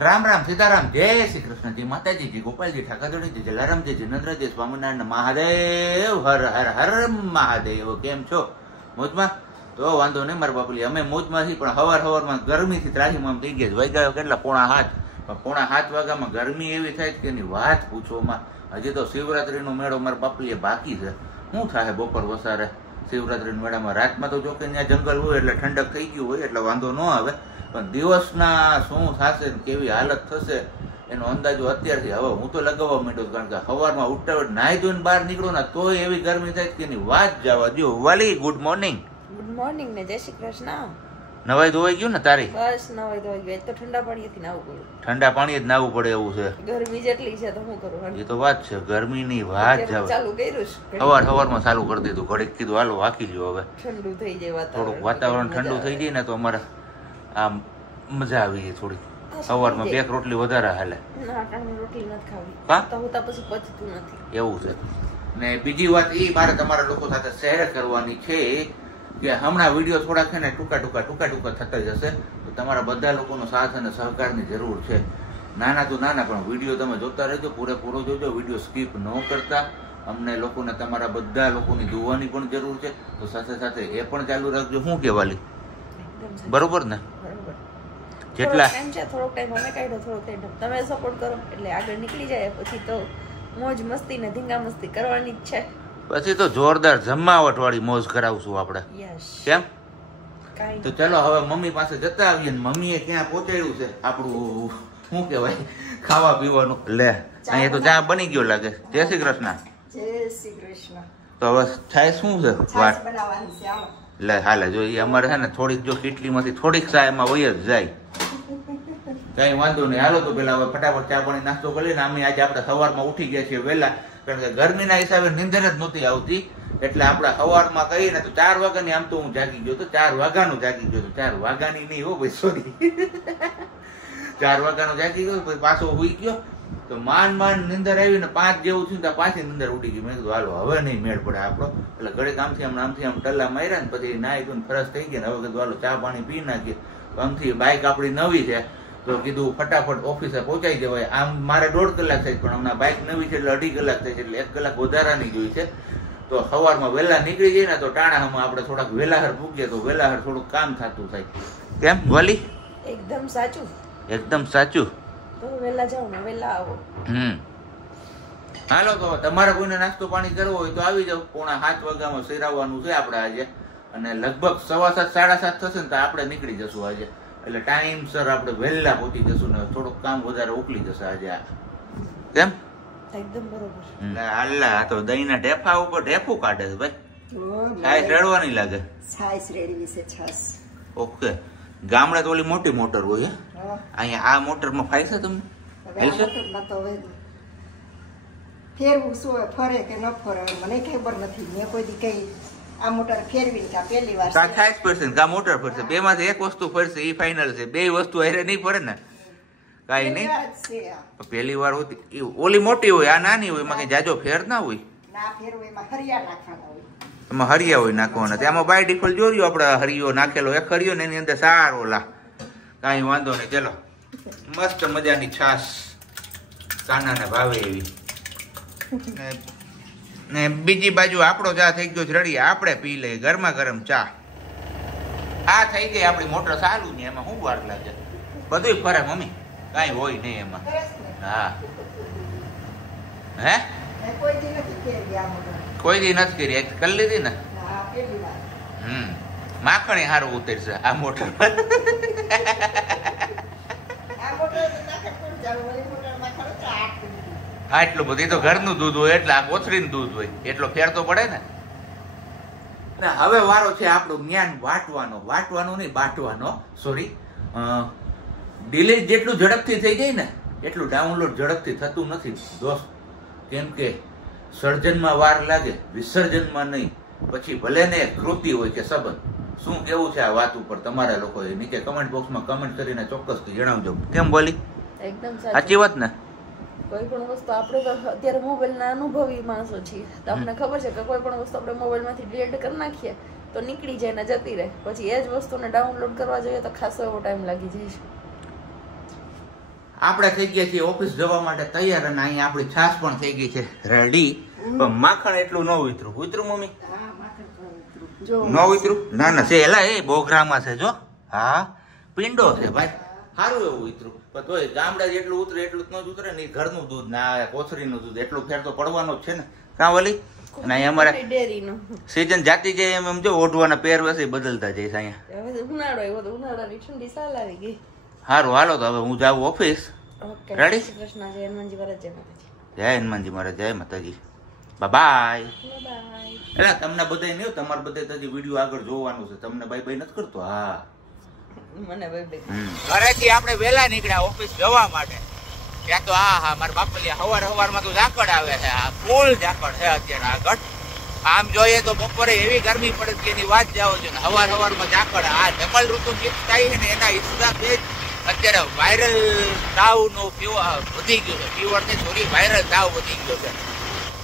રામ રામ સીતારામ જય શ્રી કૃષ્ણ જી માતાજી ગોપાલજી ઠાકરજી જલારામજી જિનેન્દ્રજી સ્વામિનારાયણ મહાદેવ હર હર હર મહાદેવ. કેમ છો? મોજમાં? તો વાંધો નહીં મારા બાપુલી, અમે મોજમાં છીએ, પણ હવારમાં ગરમીથી ત્રાહીમામ થઈ ગયા. વાગ્યા કેટલા? 6:30. 6:30 વાગ્યામાં ગરમી એવી થાય કે એની વાત પૂછોમાં. હજી તો શિવરાત્રીનો મેળો મારા બાપુલીએ બાકી છે. શું થાય બપોર વસારે શિવરાત્રીના મેળામાં? રાતમાં તો જો કે ત્યાં જંગલ હોય એટલે ઠંડક થઈ ગયું હોય એટલે વાંધો ન આવે, પણ દિવસના શું થશે કેવી હાલત થશે એનો અંદાજો અત્યારથી હવે હું તો લગાવવા માંડ્યો. કારણ કે સવારમાં ઉઠતા નાહી ધોઈને બહાર નીકળો ને તોય એવી ગરમી થાય કે એની વાત જવા દો. વાલી ગુડ મોર્નિંગ. ગુડ મોર્નિંગ ને જય શ્રી કૃષ્ણ. નવાઈ ધોવાઈ ગયું ને તારી? બસ નવાઈ ધોવાઈ ગયું. તો ઠંડા પાણીથી નાવું પડ્યું. ઠંડા પાણી જ નાવું પડે એવું છે? ગરમી જેટલી છે તો શું કરું? એ તો વાત છે, ગરમીની વાત જવા. ચાલુ કર્યું સવારમાં ચાલુ કરી દીધું. ઘડીક કીધું હાલો વાકી લ્યો. હવે ઠંડુ થઈ જાય થોડુંક વાતાવરણ ઠંડુ થઈ જાય ને તો અમારે આમ મજા આવી જાય થોડી. સવારમાં 2 રોટલી વધારે હાલે. ના, રોટલી નથી ખાવી. હા? તો હું પછી પચતું નથી. એવું છે. ને બીજી વાત એ મારે તમારા લોકો સાથે શેર કરવાની છે કે હમણાં વિડીયો થોડા છે ને ટૂંકા થતા જશે, તો તમારા બધા લોકોનો સાથ અને સહકારની જરૂર છે. નાના તો નાના, પણ વિડીયો તમે જોતા રહેજો, પૂરેપૂરો જોજો, વિડીયો સ્કીપ ન કરતા. અમને લોકોને તમારા બધા લોકોની દુવાની પણ જરૂર છે, તો સાથે સાથે એ પણ ચાલુ રાખજો. શું કહેવાલી? બરોબર ને? જેટલા થોડોક ટાઈમ અમે કાઢ્યો, થોડોક ટાઈમ તમે સપોર્ટ કરો એટલે આગળ નીકળી જાય. પછી તો મોજ મસ્તી ને ધીંગા મસ્તી કરવાની જ છે. પછી તો જોરદાર જમાવટ વાળી મોજ કરાવશું આપણે. કેમ? તો ચલો હવે મમ્મી પાસે જતા આવીએ. મમ્મીએ ક્યાં પહોંચાડ્યું છે આપણું શું કહેવાય ખાવા પીવાનું? લે અહીંયા તો ચા બની ગયો લાગે. જય શ્રી કૃષ્ણ. જય શ્રી કૃષ્ણ. તો હવે થાય શું છે વાત? લે હાલે જોઈએ. અમારે છે ને થોડીક જો કેટલીમાંથી થોડીક ચા એમાં વહી જ જાય. કઈ વાંધો નહીં. હાલો તો પેલા હવે ફટાફટ ચા પાણી નાસ્તો કરી લઈને. અમે આજે આપણે સવારમાં ઉઠી ગયા છીએ વહેલા, કારણ કે ગરમીના હિસાબે નીંદર જ નહોતી આવતી. એટલે આપણે સવારમાં કહીએ ને તો 4 વાગ્યાની, આમ તો હું જાગી ગયો તો 4 વાગ્યાનું જાગી ગયો તો. 4 વાગ્યાની નહીં હો ભાઈ, સોરી 4 વાગ્યાનું જાગી ગયો. પછી પાછો હુઈ ગયો તો માંડ નીંદર આવી ને 5 જેવું થયું તો પાછી નીંદર ઉડી ગઈ. મેં કીધું હાલો હવે નહીં મેળ પડે આપણો. એટલે ઘડીક આમથી આમ ટલ્લા માર્યા ને પછી નાહી ધોઈને ફરસ થઈ ગયા. હવે કીધું હાલો ચા પાણી પી નાખીએ. આમથી બાઇક આપણી નવી છે તો કીધું ફટાફટ ઓફિસે પહોંચાઈ જવાય. આમ મારે 1.5 કલાક થાય, પણ હમણાં બાઇક નવી છે એટલે 2.5 કલાક થાય છે, એટલે 1 કલાક વધારાની જોઈ છે. તો સવારમાં વહેલા નીકળી જઈએ ને તો ટાણામાં આપણે થોડાક વેલાહર પૂગીએ તો વેલાહર થોડુંક કામ થતું થાય. કેમ વાલી? એકદમ સાચું. એકદમ સાચું. તો વેલા જાઓ ને વેલા આવો. હાલો તો તમારે કોઈને નાસ્તો પાણી કરવો હોય તો આવી જાવ. 6:45 વાગ્યામાં સિરાવવાનું છે આપણે આજે, અને લગભગ 7:15 7:30 થશે ને તો આપણે નીકળી જશું આજે. એટલે ટાઈમસર આપણે વહેલા પહોંચી જશું ને થોડુંક કામ વધારે ઉકલી જશે આજે. કેમ? એકદમ બરોબર. અલ્લા તો દહીંના ઢેફા ઉપર ઢેફું કાઢે છે ભાઈ. છાશ રેડવાની લાગે. છાશ રેડવી છે. છાશ. ઓકે. ગામડે તો ઓલી મોટી મોટર હોય, અહીંયા આ મોટરમાં ફાય છે તમને? ફેરવું શું ફરે કે ન ફરે મને ખબર નથી. મેં કોઈ દી કઈ આ મોટર ફેરવી કે પહેલી વાર કા છાશ ફરશે કા મોટર ફરશે, બેમાંથી એક વસ્તુ ફરશે એ ફાઇનલ છે. બે વસ્તુ હારે નહીં ફરે ને, કાઈ નહીં. પહેલી વાર હોતી ઓલી મોટી હોય, આ નાની હોય, એમાં કઈ જાજો ફેર ના હોય. ના ફેર હોય, એમાં હરિયા નાખવાના હોય. એમાં હરિયા હોય નાખવાના. તેમાં બાય ડિફોલ્ટ જોયું આપણે હરિયો નાખેલો, એક હરિયો ને એની અંદર સારો લા. કાંઈ વાંધો નહીં. ચલો મસ્ત મજાની છાશ કાનાને ભાવે એવી. ને બીજી બાજુ આપણો ચા થઈ ગયો છે રેડી. આપણે પી લઈએ ગરમા ગરમ ચા. આ થઈ ગઈ આપણી મોટર ચાલુ ને, એમાં શું વાર લાગે? બધું ફરે મમ્મી, કાંઈ હોય નહીં એમાં. હા હે કોઈ દી નથી કરી, કરી લીધી ને. માખણી સારું ઉતરશે આ મોટર પર. આટલું બધું તો ઘરનું દૂધ હોય એટલે આ કોથળીનું દૂધ હોય, એટલો ફેર તો પડે ને. હવે વારો છે આપણું જ્ઞાન વાટવાનો નહીં બાટવાનો. સોરી, ડિલીટ જેટલું ઝડપથી થઈ જાય ને એટલું ડાઉનલોડ ઝડપથી થતું નથી દોસ્ત. કેમ કે સર્જનમાં વાર લાગે, વિસર્જનમાં નહીં. પછી ભલે ને કૃતિ હોય કે સંબંધ. શું કેવું છે આ વાત ઉપર તમારા લોકોએ? નીચે કમેન્ટ બોક્સમાં કમેન્ટ કરીને ચોક્કસથી જણાવજો. કેમ બોલી? એકદમ સાચી વાત ને. કોઈ પણ વસ્તુ આપણે તો અત્યારે મોબાઈલના અનુભવી માણસો છીએ, તો આપણને ખબર છે કે કોઈ પણ વસ્તુ આપણે મોબાઈલમાંથી ડિલીટ કરી નાખીએ તો નીકળી જાય ને જતી રહે. પછી એ જ વસ્તુને ડાઉનલોડ કરવા જોઈએ તો ખાસો એવો ટાઈમ લાગી જાય છે. આપણે થઈ ગયા છીએ ઓફિસ જવા માટે તૈયાર અને અહીંયા આપણી છાશ પણ થઈ ગઈ છે રેડી. પણ માખણ એટલું ન ઉતરું મમ્મી? ન ઉતરું? ના છે એલા એ બોઘરામાં છે જો. હા પિંડો છે ભાઈ, સારું એવું ઉતરું. પણ તોય ગામડા જેટલું ઉતરે એટલું જ ન ઉતરે ને. ઘરનું દૂધ ના કોથરીનું દૂધ એટલું ફેર તો પડવાનો જ છે ને કાં વલી. અને અહીંયા અમારે સીઝન જાતી જાય એમ જો ઓઢવાના પહેરવેશ બદલતા જઈશ અહીંયા. સારું હાલો તો હવે હું જાઉં ઓફિસ. રેડી? જય હનુમાનજી મહારાજ, જય માતાજી, બાય. એટલે તમને બધા નહીં, તમારે બધા હજી વિડીયો આગળ જોવાનું છે. તમને બાય બાય નથી કરતો? હા મને ઘરેથી આપણે વેલા નીકળ્યા ઓફિસ જવા માટે. ત્યાં તો હા મારા બાપલિયા હવારમાં તો ઝાકળ આવે છે. આ ફૂલ ઝાકળ છે અત્યારે આગળ. આમ જોઈએ તો બપોરે એવી ગરમી પડે કે એની વાત જાવ છો ને. હવારમાં ઝાકળ. આ ડબલ ઋતુ મિક્સ થાય છે ને એના હિસાબે અત્યારે વાયરલ તાવ નો વધી ગયો છે. ફીવર ને થોડી વાયરલ તાવ વધી ગયો છે.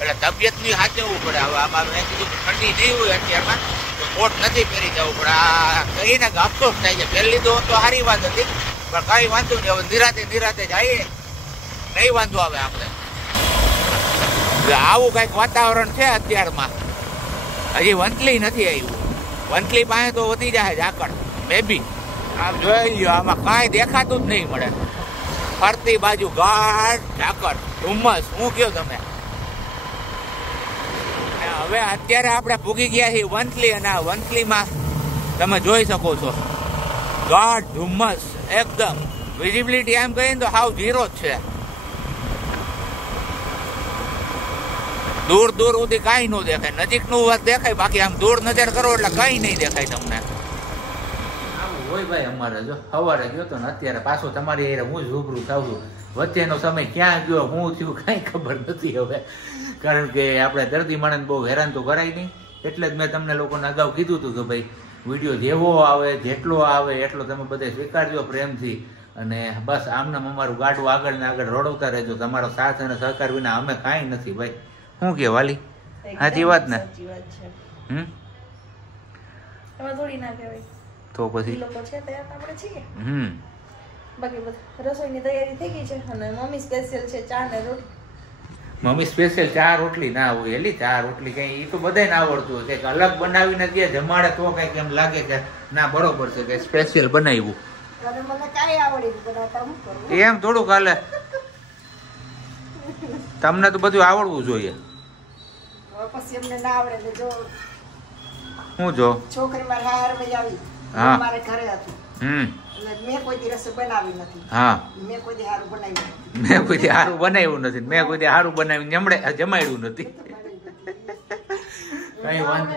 એટલે તબિયત ની સાચવવું પડે. હવે આમાં મેં કીધું ઠંડી નહીં હોય અત્યારમાં તો કોટ નથી પહેરી જવું પડે. આ કહીને અફસોસ થાય છે. પહેરી લીધો તો સારી વાત હતી, પણ કઈ વાંધો નહીં. હવે નિરાતે જઈએ, નહીં વાંધો આવે આપણે. આવું કઈક વાતાવરણ છે અત્યારમાં. હજી વંથલી નથી આવ્યું. વંથલી પાસે તો વધી જાય ઝાકળ બેબી. આમ જોઈ લ્યો, આમાં કાંઈ દેખાતું જ નહીં મળે. ફરતી બાજુ ગાઢ ઝાકળ, ધુમ્મસ. શું કયો તમે? હવે અત્યારે આપણે ભૂગી ગયા છીએ વંથલી, અને આ વંથલીમાં તમે જોઈ શકો છો ગાઢ ધુમ્મસ એકદમ. વિઝિબિલિટી એમ કહીએ તો હાવ ઝીરો જ છે. દૂર સુધી કાંઈ ન દેખાય. નજીકનું વાત દેખાય, બાકી આમ દૂર નજર કરો એટલે કઈ નહીં દેખાય તમને. આવું હોય ભાઈ અમારે. જો સવારે ગયો તો ને અત્યારે પાછો તમારી હું જ રૂબરૂ થાવ છું. વચ્ચેનો સમય ક્યાં ગયો, હું થયું કઈ ખબર નથી હવે. કારણ કે આપણે દર્દી માણસને બહુ હેરાન તો કરાય નહીં. એટલે જ મેં તમને લોકોને અગાઉ કીધું હતું કે ભાઈ વિડીયો જેવો આવે જેટલો આવે એટલો તમે બધે સ્વીકારજો પ્રેમથી. અને બસ આમને અમારું ગાડું આગળ ને આગળ રોડવતા રહેજો. તમારો સાથ અને સહકાર વિના અમે કાંઈ નથી ભાઈ. શું કે વાલી? સાચી વાત ને? તો પછી બાકી રસોઈની તૈયારી થઈ ગઈ છે અને મમ્મી સ્પેશિયલ છે ચા ને રોટલી. મમ્મી સ્પેશિયલ ચા રોટલી ના હોય એલી. ચા રોટલી કઈ એ તો બધાને આવડતું હોય. કંઈક અલગ બનાવીને દે જમાડે તો કઈક એમ લાગે કે ના બરોબર છે કે સ્પેશિયલ બનાવ્યું. એમ થોડુંક હાલે. તમને તો બધું આવડવું જોઈએ. પછી એમને ના આવડે તો જો હું જો છોકરી મારે હાર માં આવી મારે ઘરે હતી. મેં કોઈ દી રસોઈ બનાવી નથી. હા મેં કોઈ દી હારું બનાવ્યું નથી. મેં કોઈ દી હારું બનાવ્યું નથી. મેં કોઈ દી હારું બનાવીને જમાડ્યું નથી. કઈ વાંધો.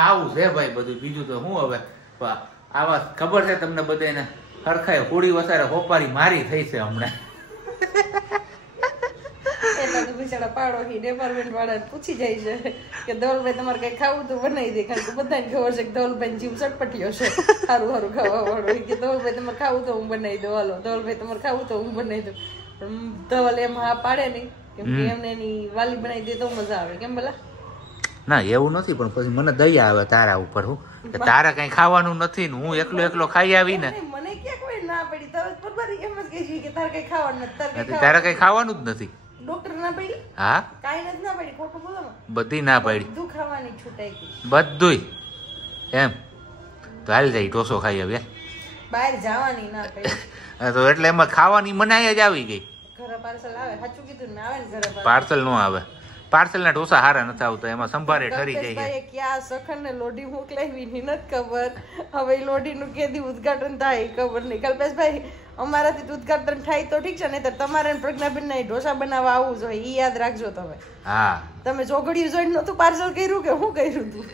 આવું છે ભાઈ બધું. બીજું તો શું હવે આવા ખબર છે તમને બધાને હરખાય હોળી વસારે હોપારી મારી થઈ છે હમણાં. પાડોશી ડિપાર્ટમેન્ટ વાળા પૂછી જાય છે કે ધવલભાઈ તમારે કઈ ખાવું તો બનાવી દે. કારણ કે બધાને ખબર છે કે ધવલભાઈ જીવ ચટપટીયો છે, સારું ખાવા વાળો. કે ધવલભાઈ તમારે ખાવું તો હું બનાવી દઉં. હાલો ધવલભાઈ તમારે ખાવું તો હું બનાવી દઉં. પણ ધવલ એમ હા પાડે નહીં, કેમ કે એમને એની વાલી બનાવી દે તો મજા આવે. કેમ ભલા? ના એવું નથી, પણ પછી મને દયા આવે તારા ઉપર. હું તારે કઈ ખાવાનું નથી ને હું એકલો ખાઈ આવી ને. મને ક્યાં કોઈ ના પડી. તમે બરાબર એમ જ કહી કે તારે કઈ ખાવાનું નથી. તારે કઈ ખાવાનું જ નથી. ડોક્ટર ના પડી? હા કાઈ નથી ના પડી. ખોટું બોલો. બધી ના પડી. બધું ખાવાની છૂટાઈ ગઈ. બધુંય એમ તો હાલ જાય ઢોસો ખાઈ આવ્યા. બહાર જવાની ના પડી. તો એટલે એમાં ખાવાની મનાઈ જ આવી ગઈ. ઘરે પાર્સલ આવે. સાચું કીધું ને? આવે ને ઘરે પાર્સલ નો આવે. પાર્સલ ના ઢોસા હારા નથી આવતા. એમાં સંભારે ઠરી જાય છે. ક્યાં સખન ને લોઢી મોકલાવી ની નથી ખબર. હવે લોઢી નું કેદી ઉદઘાટન થાય ખબર નહીં. કલ્પેશભાઈ અમારાથી ઉદઘાટન થાય તો ઠીક છે, નહીં તો તમારે પ્રજ્ઞાબેન ના ઢોસા બનાવવા આવવું જોઈએ. ઈ યાદ રાખજો તમે. હા તમે ચોઘડિયું જોઈને નતું પાર્સલ કર્યું કે હું કર્યું તું?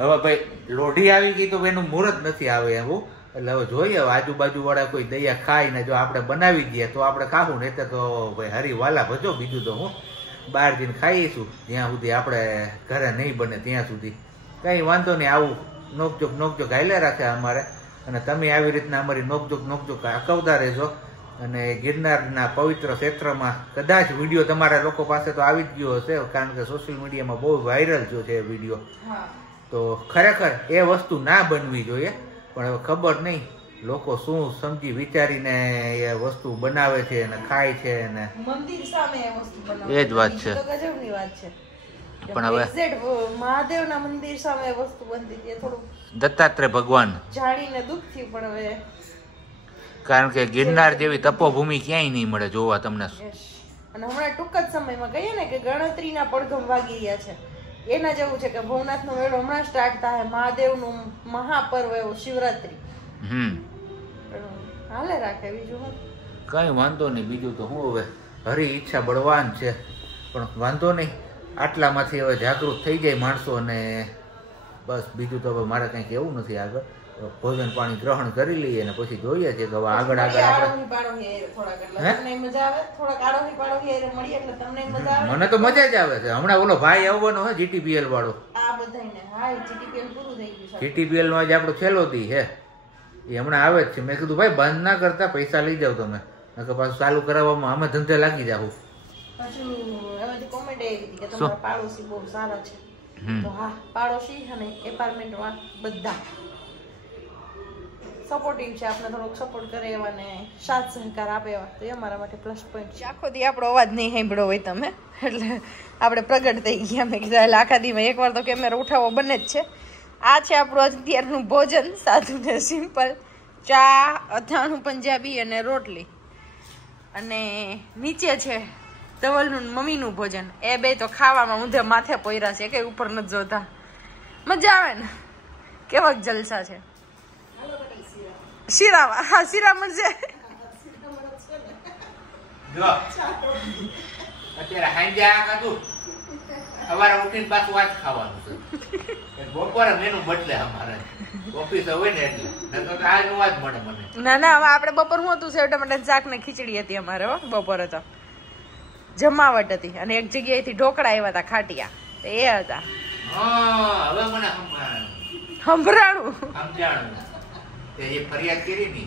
હવે ભાઈ લોઢી આવી ગઈ તો એનું મુહૂર્ત નથી આવે એવું. એટલે હવે જોઈએ આજુબાજુ વાળા કોઈ દયા ખાય ને જો આપણે બનાવી દઈએ તો આપણે ખાવું. નહીં તો ભાઈ હરી વાલા ભજો. બીજું તો હું બહાર જઈને ખાઈશું જ્યાં સુધી આપણે ઘરે નહીં બને ત્યાં સુધી. કઈ વાંધો નહીં. આવું નોકજોક હાલે રાખે અમારે. અને તમે આવી રીતના અમારી નોકજોક અકવતા રહેજો. અને ગિરનારના પવિત્ર ક્ષેત્રમાં કદાચ વિડીયો તમારા લોકો પાસે તો આવી જ ગયો હશે, કારણ કે સોશિયલ મીડિયામાં બહુ વાયરલ થયો છે એ વિડીયો. તો ખરેખર એ વસ્તુ ના બનવી જોઈએ. પણ હવે ખબર નહીં લોકો શું સમજી વિચારીને એ વસ્તુ બનાવે છે અને ખાય છે ને મંદિર સામે એ વસ્તુ બનાવે એ જ વાત છે. તો ગજબની વાત છે. પણ હવે મહાદેવના મંદિર સામે એ વસ્તુ બનતી હતી થોડું દત્તાત્રેય ભગવાન જાણીને દુઃખ થયું પણ હવે કારણ કે ગિરનાર જેવી તપોભૂમિ ક્યાંય નહીં મળે જોવા તમને. અને હમણાં ટૂંક જ સમયમાં કહીએ ને કે ગણતરીના પડઘમ વાગી રહ્યા છે એના જેવું છે કે ભવનાથનો મેળો હમણાં સ્ટાર્ટ થાય મહાદેવનું મહાપર્વ એવો શિવરાત્રી હાલે રાખે બીજું કઈ વાંધો નહીં. બીજું તો હું હવે હરી ઈચ્છા બળવાન છે પણ વાંધો નહીં આટલામાંથી હવે જાગૃત થઈ જાય માણસો અને બસ બીજું તો હવે મારે કંઈ કહેવું નથી. આગળ ભોજન પાણી ગ્રહણ કરી લઈએ અને પછી જોઈએ છે કે હવે આગળ આપણે મને તો મજા જ આવે છે. હમણાં ઓલો ભાઈ આવવાનો હે GTPL વાળો GTPL નો આજે આપણો છેલ્લો દી હે એ હમણાં આવે જ છે. મેં કીધું ભાઈ બંધ ના કરતા પૈસા લઈ જાવ તમે નકર પાછું ચાલુ કરાવવામાં અમે ધંધે લાગી જાવ. કોમેન્ટ આવી હતી કે તમારા પાડોશી બહુ સારા છે તો હા પાડોશી અને એપાર્ટમેન્ટમાં બધા સપોર્ટિવ છે આપણે થોડોક સપોર્ટ કરે એવા ને સાથ સહકાર આપે એવા તો એ અમારા માટે પ્લસ પોઈન્ટ છે. આખો દી આપણો અવાજ નહીં સાંભળ્યો હોય તમે એટલે આપણે પ્રગટ થઈ ગયા. મેં કીધું એટલે આખા દીમાં એકવાર તો કેમેરા ઉઠાવવો બને જ છે. આ છે આપણું અત્યારનું ભોજન સાદું ને સિમ્પલ ચા અથાણું પંજાબી અને રોટલી અને નીચે છે ધવલનું મમ્મીનું ભોજન એ બે તો ખાવામાં ઊંધે માથે પોયરા છે કઈ ઉપર નથી જોતા. મજા આવે ને કેવા જલસા છે. શીરાવા હા શિરામણ છે. જો અત્યારે હાંજે આ ખાધું સવારે ઉઠીને પાછું વાત ખાવાનું છે. બપોરે મેનુ બદલે અમારે ઓફિસ હોય ને એટલે નકર આજનું વાત મળે મને. ના હવે આપણે બપોર હું હતું સેવ ટમાટર શાક ને ખીચડી હતી અમારે હો બપોરે તો જમાવટ હતી અને એક જગ્યાએથી ઢોકળા આવ્યા હતા ખાટિયા એ હતા. હવે મને સંભળાણું સમજાણું એ ફરિયાદ કરી ની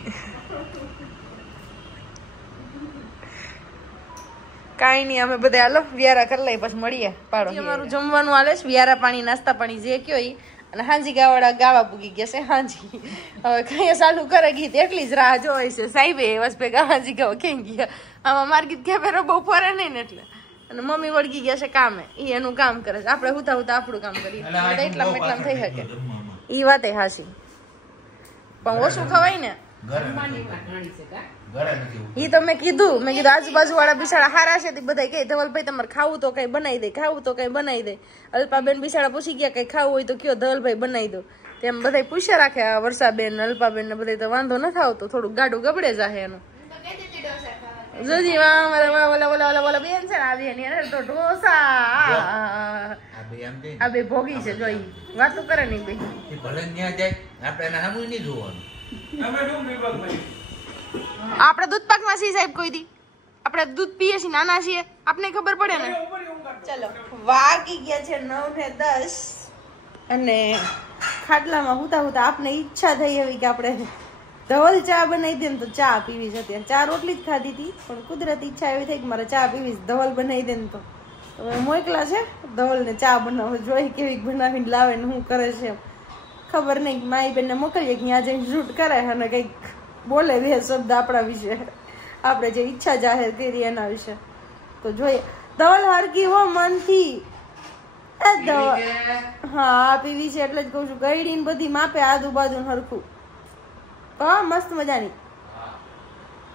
કાઈ નહીં અમે બધા હાલો વ્યારા કરી લઈ પછી મળીએ પાડો. અમારું જમવાનું હાલે છે વ્યારા પાણી નાસ્તા પાણી જે કયો ઈ અને હાંજી ગાવાડા ગાવા પૂગી ગયા છે. હાંજી હવે કઈ ચાલુ કરે ગીત એટલી જ રાહ જોઈ છે સાહેબે બસ ભેગા હાંજી ગાવા ક્યાં ગયા આમાં માર ગીત કેમેરો બહુ ફરે નહીં ને એટલે અને મમ્મી વળગી ગયા છે કામે ઈ એનું કામ કરે છે આપણે હુતા હુતા આપણું કામ કરીએ એટલામાં એટલામાં થઈ શકે ઈ વાતે હાસી પણ ઓછું ખવાય ને ઈ તો મેં કીધું આજુબાજુ વાળા બિચારા હારા છે બધા કઈ ધવલભાઈ તમારે ખાવું તો કઈ બનાવી દે ખાવું તો કઈ બનાવી દે. અલ્પાબેન બિચારા પૂછી ગયા કઈ ખાવું હોય તો કયો ધવલભાઈ બનાવી દો તેમ બધા પૂછ્યા રાખે વર્ષાબેન અલ્પાબેન ને બધા તો વાંધો ન આવતો થોડું ગાડું ગબડે જાહે એનું જોજી ઓલા બેન છે ને આવી એની અંદર તો ઢોસા આ બે ભોગી છે જોઈ વાતું કરે નહીં બે ભલે ન્યા જાય આપણે એના સામું નહીં જોવાનું. આપણે દૂધ પાકમાં છીએ સાહેબ કોઈ દી આપણે દૂધ પીએ છીએ નાના છીએ આપને ખબર પડે ને. ચલો વાગી ગયા છે 9 ને 10 અને ખાટલામાં હુતા હુતા આપને ઈચ્છા થઈ એવી કે આપણે ધવલ ચા બનાવી દે ને તો ચા પીવી છે. અત્યારે ચા રોટલી જ ખાધી હતી પણ કુદરતી ઈચ્છા એવી થઈ કે મારે ચા પીવી છે ધવલ બનાવી દે ને તો મોકલા છે ધવલ ને ચા બનાવે જોઈ કેવી બનાવીને લાવે ને શું કરે છે ખબર નહીં. મારી બેનને મોકલીએ કે ત્યાં જઈને શૂટ કરે અને કંઈક બોલે બે શબ્દ આપણા વિશે આપણે જે ઈચ્છા જાહેર કરી એના વિશે તો જોઈએ. ધવલ હરકી હો મનથી એ ધવલ હા પીવી છે એટલે જ કઉ છું ગઈડી ને બધી માપે આદુ બાજુ હરખું હા મસ્ત મજાની.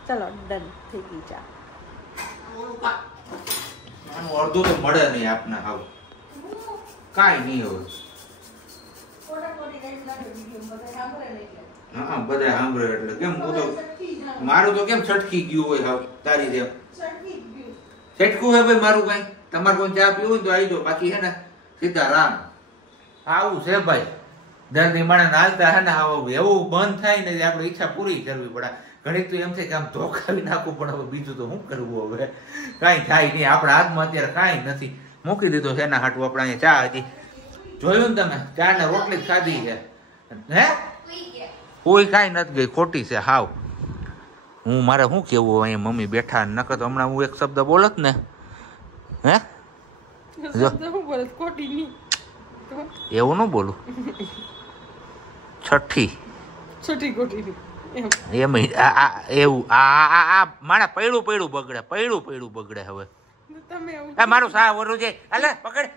ચલો ડન થઈ ગઈ ચા. અડધું તો મળે નહીં આપને હાવ કાઈ નહીં હોય. હા બધા સાંભળે એટલે કેમ હું તો મારું તો કેમ છટકી ગયું હોય હાવ તારી જેમ છટકું હે ભાઈ મારું કઈ તમારે કોઈ ચા પીવું હોય તો આવી જાઓ બાકી હે ને સીતારામ આવું છે ભાઈ. દર્દી માણસ હાલતા હે ને આવું એવું બંધ થાય ને આપણે ઈચ્છા પૂરી કરવી પડે. ઘડીક તો એમ થાય કે આમ ધોકાવી નાખવું પણ હવે બીજું તો શું કરવું હવે કાંઈ થાય નહીં આપણા હાથમાં અત્યારે કાંઈ નથી. મૂકી દીધો છે એના હાટું આપણે અહીંયા ચા હતી જોયું ને તમે ચા ને રોટલી જ ખાધી છે હે કોઈ કાંઈ નથી ગઈ ખોટી છે હાવ. હું મારે શું કેવું અહીંયા મમ્મી બેઠા નકર તો હમણાં હું એક શબ્દ બોલત ને હે એવું ન બોલું છઠ્ઠી એમ એવું આ મારા પૈડું બગડે હવે તમે આ મારું સા વરું છે અલે પકડ